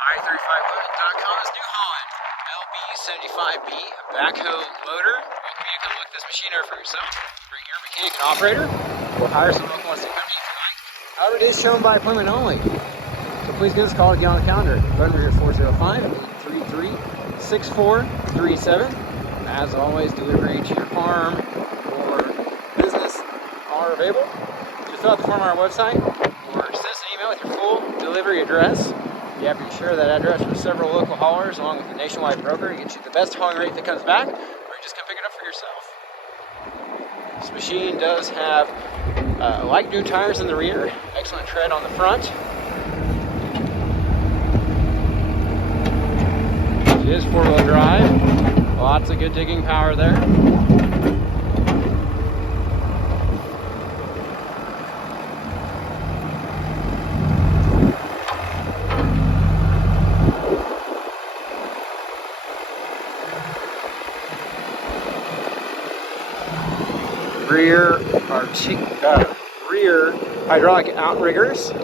i35.com is NewHolland. LB75B, a backhoe loader. Welcome you to come look at this machine over for yourself. Bring your mechanic and operator, or hire someone who wants to come to you tonight. However, it is shown by appointment only. So please give us a call to get on the calendar. Phone number here 405-833-6437. As always, delivery to your farm or business are available. You fill out the form on our website or send us an email with your full delivery address. You have to share that address with several local haulers along with a nationwide broker to get you the best hauling rate that comes back, or you just come pick it up for yourself. This machine does have light new tires in the rear, excellent tread on the front. It is four-wheel drive, lots of good digging power there. Rear hydraulic outriggers. You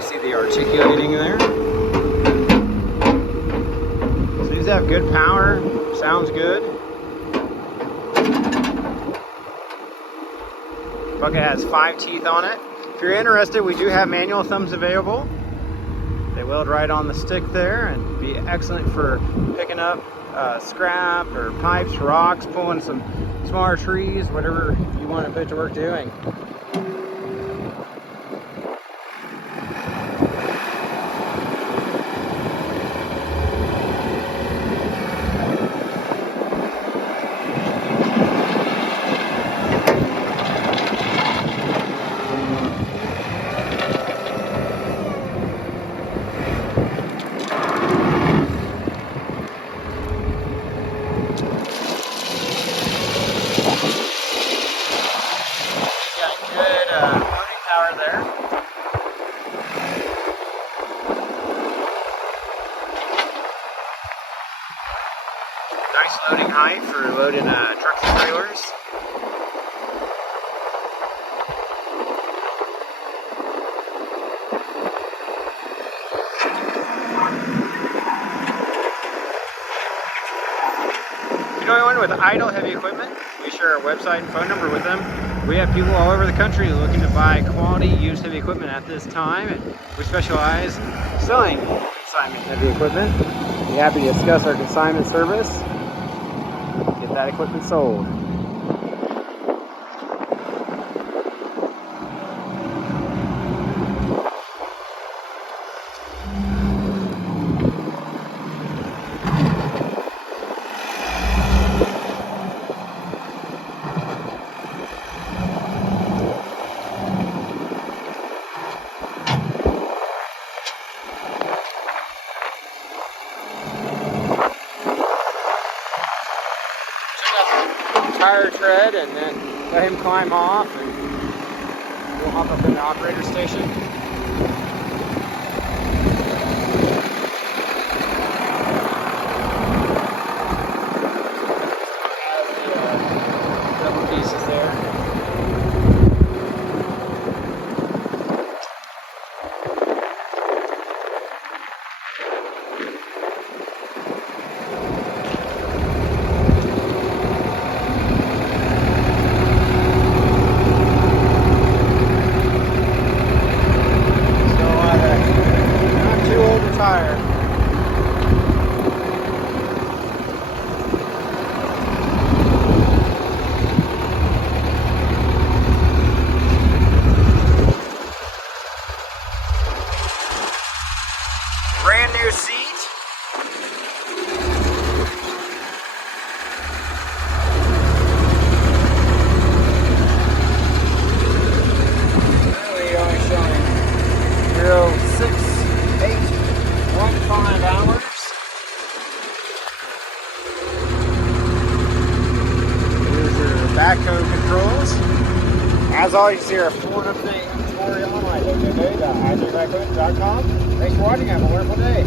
see the articulating there. So these have good power, sounds good. Bucket has 5 teeth on it. If you're interested, we do have manual thumbs available. They weld right on the stick there and be excellent for picking up scrap or pipes, rocks, pulling some smaller trees, whatever you want to put to work doing. Power there. Nice loading height for loading trucks and trailers. If you know anyone with idle heavy equipment, we share our website and phone number with them. We have people all over the country looking to buy quality used heavy equipment at this time, and we specialize in selling consignment heavy equipment. Be happy to discuss our consignment service, get that equipment sold. Tire tread and then let him climb off, and we'll hop up in the operator station. Double pieces there. Tire. Brand new seat. Really only showing 0.685 hours. Here's your backhoe controls. As always, you see our full update inventory online. www.i35.com. Thanks for watching. Have a wonderful day.